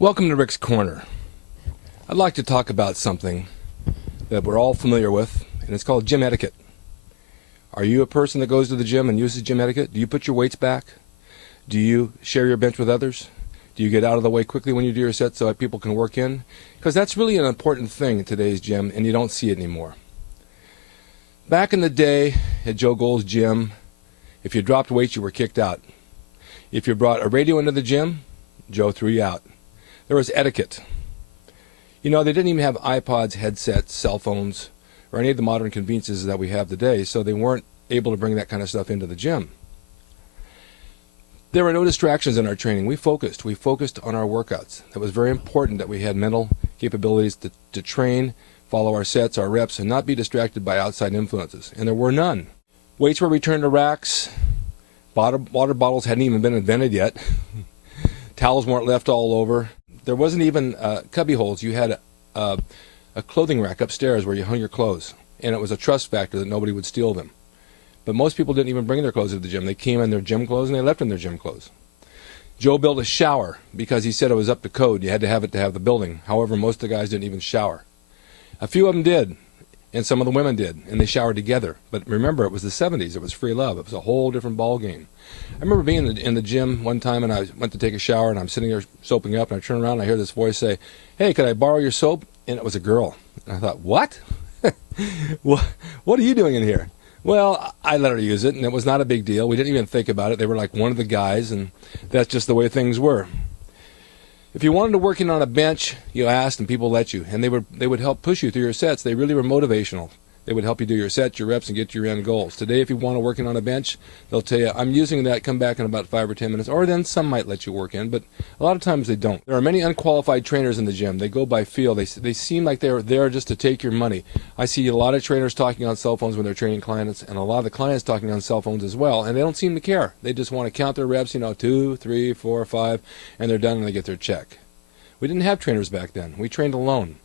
Welcome to Rick's Corner. I'd like to talk about something that we're all familiar with, and it's called gym etiquette. Are you a person that goes to the gym and uses gym etiquette? Do you put your weights back? Do you share your bench with others? Do you get out of the way quickly when you do your sets so that people can work in? Because that's really an important thing in today's gym, and you don't see it anymore. Back in the day at Joe Gold's gym, if you dropped weights, you were kicked out. If you brought a radio into the gym, Joe threw you out. There was etiquette. You know, they didn't even have iPods, headsets, cell phones, or any of the modern conveniences that we have today, so they weren't able to bring that kind of stuff into the gym. There were no distractions in our training. We focused on our workouts. It was very important that we had mental capabilities to train, follow our sets, our reps, and not be distracted by outside influences, and there were none. Weights were returned to racks. Water bottles hadn't even been invented yet. Towels weren't left all over. There wasn't even cubby holes. You had a clothing rack upstairs where you hung your clothes, and it was a trust factor that nobody would steal them. But most people didn't even bring their clothes to the gym. They came in their gym clothes and they left in their gym clothes. Joe built a shower because he said it was up to code. You had to have it to have the building. However, most of the guys didn't even shower. A few of them did, and some of the women did, and they showered together. But remember, it was the 70s. It was free love. It was a whole different ball game. I remember being in the gym one time, and I went to take a shower, and I'm sitting there soaping up, and I turn around, and I hear this voice say, "Hey, could I borrow your soap?" And it was a girl. And I thought, what? What are you doing in here? Well, I let her use it, and it was not a big deal. We didn't even think about it. They were like one of the guys, and that's just the way things were. If you wanted to work in on a bench, you asked, and people let you, and they would help push you through your sets. They really were motivational. They would help you do your sets, your reps, and get your end goals. Today, if you want to work in on a bench, they'll tell you, "I'm using that, come back in about 5 or 10 minutes." Or then some might let you work in, but a lot of times they don't. There are many unqualified trainers in the gym. They go by feel. They seem like they're there just to take your money. I see a lot of trainers talking on cell phones when they're training clients, and a lot of the clients talking on cell phones as well, and they don't seem to care. They just want to count their reps, 2, 3, 4, 5, and they're done and they get their check. We didn't have trainers back then. We trained alone.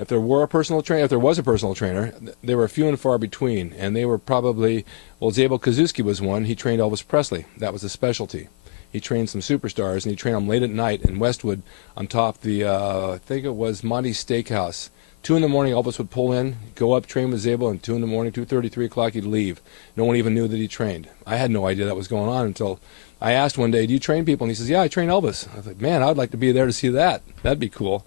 If there was a personal trainer, they were few and far between, and they were probably, Zabel Kozuski was one. He trained Elvis Presley. That was a specialty. He trained some superstars, and he trained them late at night in Westwood on top the, I think it was Monty's Steakhouse. 2 in the morning, Elvis would pull in, go up, train with Zabel, and 2 in the morning, 2:30, 3 o'clock, he'd leave. No one even knew that he trained. I had no idea that was going on until I asked one day, "Do you train people?" And he says, "Yeah, I train Elvis." I was like, man, I'd like to be there to see that. That'd be cool.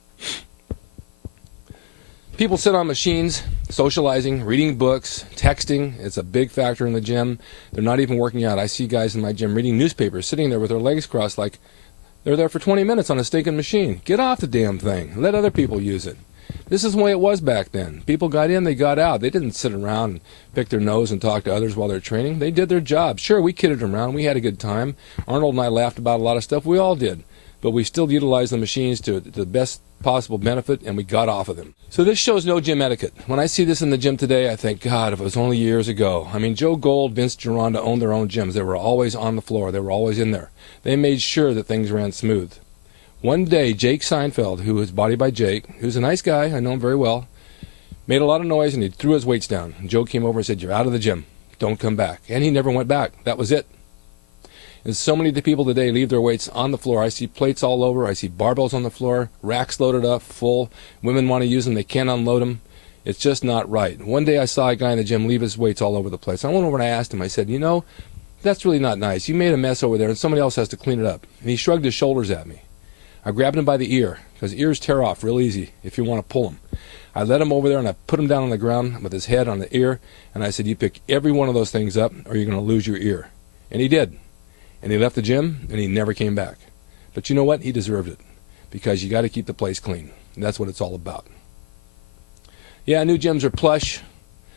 People sit on machines, socializing, reading books, texting. It's a big factor in the gym. They're not even working out. I see guys in my gym reading newspapers, sitting there with their legs crossed like they're there for 20 minutes on a stinking machine. Get off the damn thing. Let other people use it. This is the way it was back then. People got in, they got out. They didn't sit around and pick their nose and talk to others while they're training. They did their job. Sure, we kidded around. We had a good time. Arnold and I laughed about a lot of stuff. We all did. But we still utilized the machines to the best possible benefit, and we got off of them. So this shows no gym etiquette. When I see this in the gym today, I think, God, if it was only years ago. I mean, Joe Gold, Vince Gironda owned their own gyms. They were always on the floor. They were always in there. They made sure that things ran smooth. One day, Jake Seinfeld, who was Body by Jake, who's a nice guy, I know him very well, made a lot of noise, and he threw his weights down. And Joe came over and said, "You're out of the gym. Don't come back." And he never went back. That was it. And so many of the people today leave their weights on the floor. I see plates all over. I see barbells on the floor, racks loaded up, full. Women want to use them. They can't unload them. It's just not right. One day I saw a guy in the gym leave his weights all over the place. I went over and I asked him, I said, that's really not nice. You made a mess over there, and somebody else has to clean it up. And he shrugged his shoulders at me. I grabbed him by the ear, because ears tear off real easy if you want to pull them. I led him over there, and I put him down on the ground with his head on the ear, and I said, "You pick every one of those things up, or you're going to lose your ear." And he did. And he left the gym, and he never came back. But you know what? He deserved it, because you got to keep the place clean. And that's what it's all about. Yeah, new gyms are plush.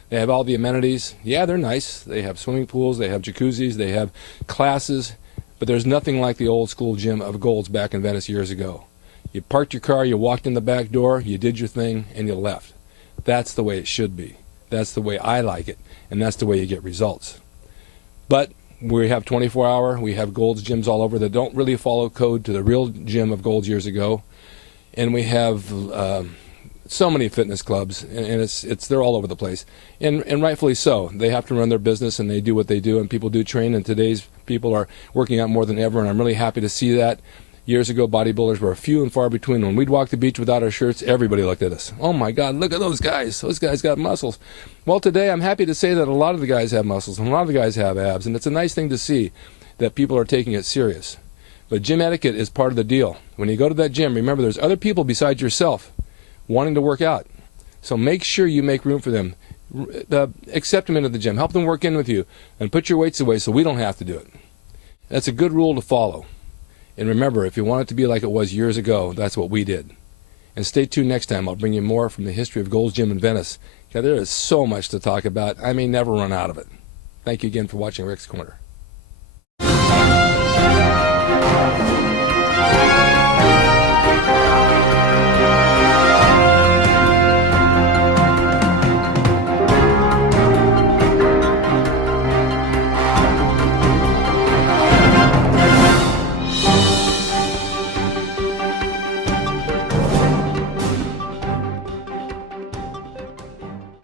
They have all the amenities. Yeah, they're nice. They have swimming pools. They have jacuzzis. They have classes. But there's nothing like the old school gym of Gold's back in Venice years ago. You parked your car, you walked in the back door, you did your thing, and you left. That's the way it should be. That's the way I like it, and that's the way you get results. But we have 24-hour, we have Gold's gyms all over that don't really follow code to the real gym of Gold's years ago, and we have so many fitness clubs, and they're all over the place, and rightfully so. They have to run their business, and they do what they do, and people do train, and today's people are working out more than ever, and I'm really happy to see that. Years ago, bodybuilders were few and far between. When we'd walk the beach without our shirts, everybody looked at us. Oh my God, look at those guys. Those guys got muscles. Well, today I'm happy to say that a lot of the guys have muscles and a lot of the guys have abs, and it's a nice thing to see that people are taking it serious. But gym etiquette is part of the deal. When you go to that gym, remember there's other people besides yourself wanting to work out. So make sure you make room for them. Accept them into the gym. Help them work in with you. And put your weights away so we don't have to do it. That's a good rule to follow. And remember, if you want it to be like it was years ago, that's what we did. And stay tuned next time. I'll bring you more from the history of Gold's Gym in Venice. There is so much to talk about. I may never run out of it. Thank you again for watching Rick's Corner.